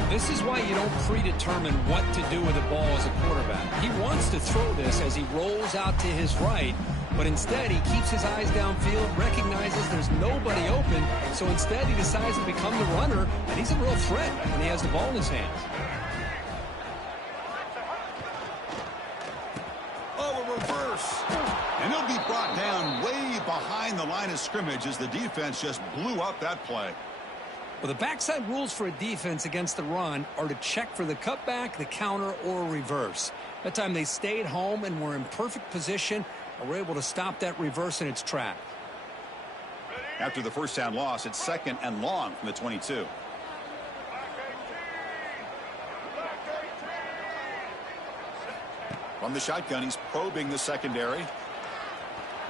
This is why you don't predetermine what to do with the ball as a quarterback. He wants to throw this as he rolls out to his right, but instead he keeps his eyes downfield, recognizes there's nobody open, so instead he decides to become the runner, and he's a real threat when he has the ball in his hands. Oh, a reverse. And he'll be brought down way behind the line of scrimmage as the defense just blew up that play. Well, the backside rules for a defense against the run are to check for the cutback, the counter, or reverse. That time they stayed home and were in perfect position and were able to stop that reverse in its track. After the first down loss, it's 2nd and long from the 22. From the shotgun, he's probing the secondary.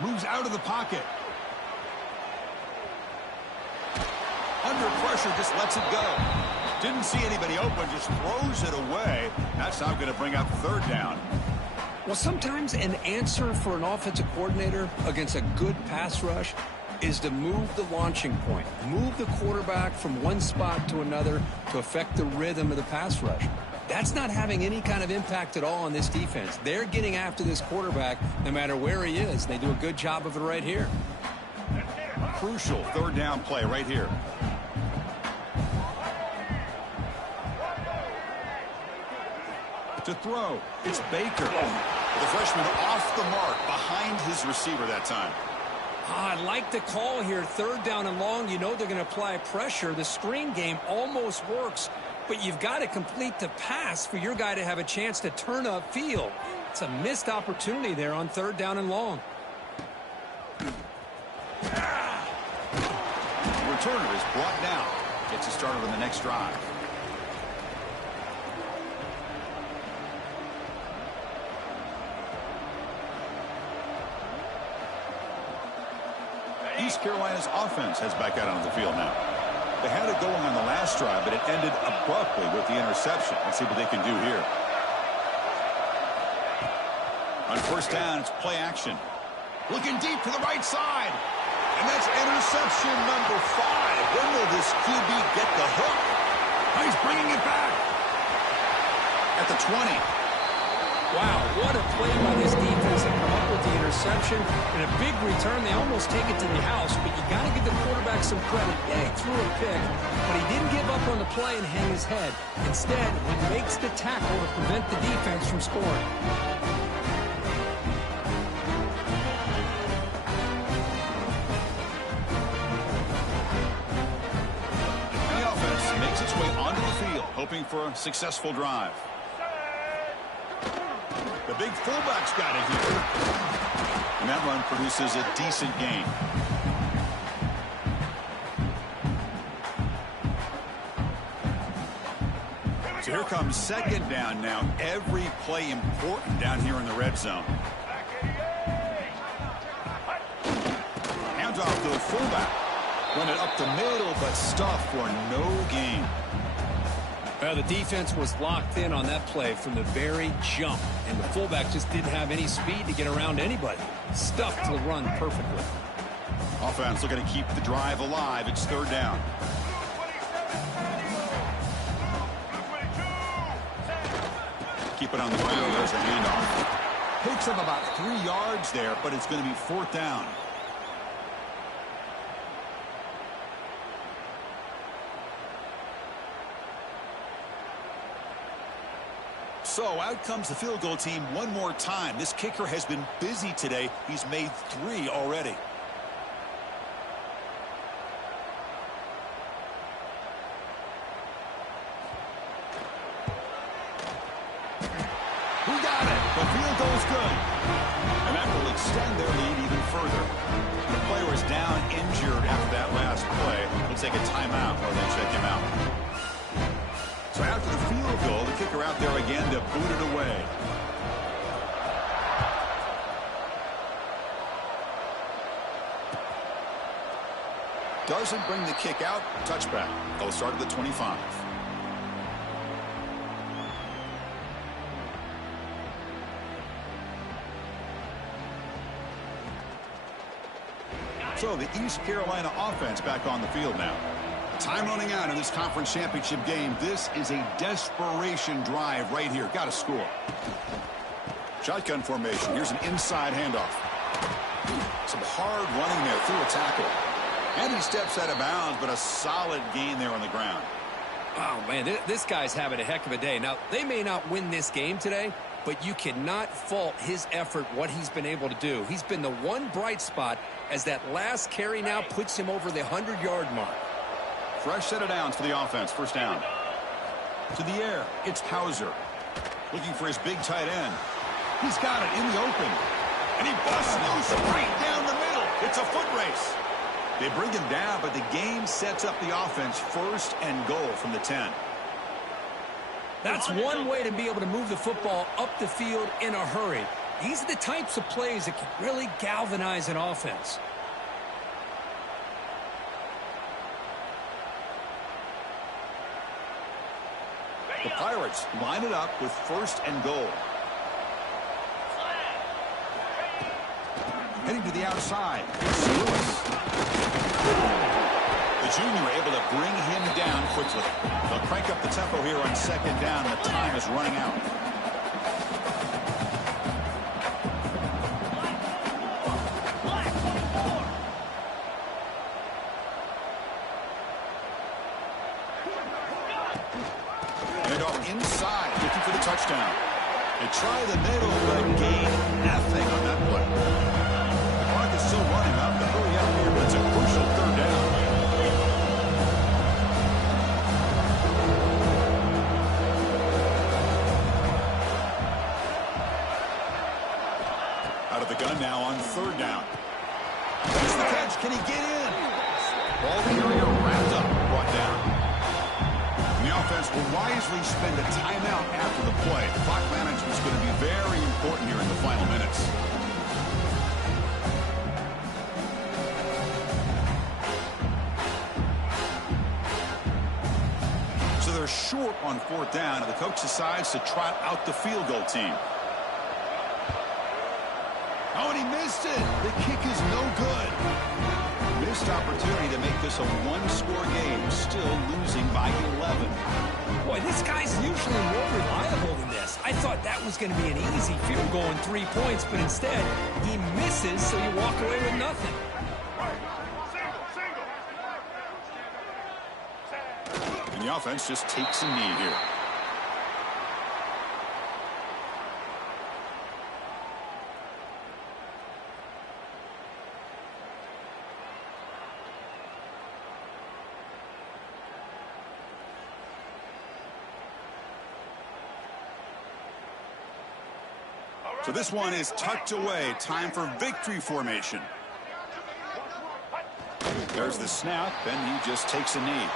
Moves out of the pocket. Under pressure, just lets it go. Didn't see anybody open, just throws it away. That's now going to bring up third down. Well, sometimes an answer for an offensive coordinator against a good pass rush is to move the launching point, move the quarterback from one spot to another to affect the rhythm of the pass rush. That's not having any kind of impact at all on this defense. They're getting after this quarterback no matter where he is. They do a good job of it right here. Crucial third down play right here. To throw, it's Baker. The freshman off the mark behind his receiver that time. I like the call here. Third down and long. You know they're going to apply pressure. The screen game almost works, but you've got to complete the pass for your guy to have a chance to turn upfield. It's a missed opportunity there on third down and long. The returner is brought down. Gets us started on the next drive. East Carolina's offense heads back out onto the field now. They had it going on the last drive, but it ended abruptly with the interception. Let's see what they can do here. On first down, it's play action. Looking deep to the right side. And that's interception number 5. When will this QB get the hook? Oh, he's bringing it back. At the 20. Wow, what a play by this defense to come up with the interception. And a big return. They almost take it to the house, but you got to give the quarterback some credit. Yeah, he threw a pick, but he didn't give up on the play and hang his head. Instead, he makes the tackle to prevent the defense from scoring. The offense makes its way onto the field, hoping for a successful drive. The big fullback's got it here. And that run produces a decent gain. So here comes second down now. Every play important down here in the red zone. Hands off to the fullback. Run it up the middle, but stuffed for no gain. Well, the defense was locked in on that play from the very jump, and the fullback just didn't have any speed to get around anybody. Stuffed the run perfectly. Offense looking to keep the drive alive. It's third down. Keep it on the ground. There's a handoff. Picks up about 3 yards there, but it's going to be fourth down. So out comes the field goal team one more time. This kicker has been busy today. He's made 3 already. Who got it? The field goal is good. And that will extend their lead even further. The player is down injured after that last play. Looks like a timeout while they check him out. So after the field goal, the kicker out there again to boot it away. Doesn't bring the kick out. Touchback. They'll start at the 25. So the East Carolina offense back on the field now. Time running out in this conference championship game. This is a desperation drive right here. Got to score. Shotgun formation. Here's an inside handoff. Some hard running there through a tackle. And he steps out of bounds, but a solid gain there on the ground. Oh, man, this guy's having a heck of a day. Now, they may not win this game today, but you cannot fault his effort, what he's been able to do. He's been the one bright spot as that last carry now puts him over the 100-yard mark. Fresh set of downs for the offense. First down. To the air. It's Hauser. Looking for his big tight end. He's got it in the open. And he busts loose right down the middle. It's a foot race. They bring him down, but the game sets up the offense first and goal from the 10. That's one way to be able to move the football up the field in a hurry. These are the types of plays that can really galvanize an offense. The Pirates line it up with 1st and goal. Heading to the outside. It's Lewis. The junior able to bring him down quickly. They'll crank up the tempo here on 2nd down, and the time is running out. Inside, looking for the touchdown. They try the middle, but gain nothing on that play. The clock is still running up. They're hurry up here, but it's a crucial 3rd down. Out of the gun now on 3rd down. That's the catch. Can he get in? Ball carrier wrapped up, brought down. The offense will wisely spend a timeout after the play. Clock management is going to be very important here in the final minutes. So they're short on 4th down, and the coach decides to trot out the field goal team. Oh, and he missed it. The kick is no good. Missed opportunity to make this a 1-score game, still losing by 11. Boy, this guy's usually more reliable than this. I thought that was going to be an easy field goal in 3 points, but instead, he misses, so you walk away with nothing. And the offense just takes a knee here. So this one is tucked away. Time for victory formation. There's the snap, and he just takes a knee.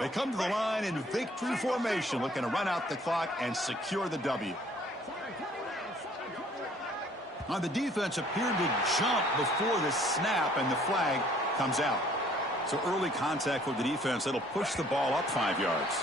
They come to the line in victory formation, looking to run out the clock and secure the W. Now, the defense appeared to jump before the snap, and the flag comes out. So early contact with the defense, that'll push the ball up 5 yards.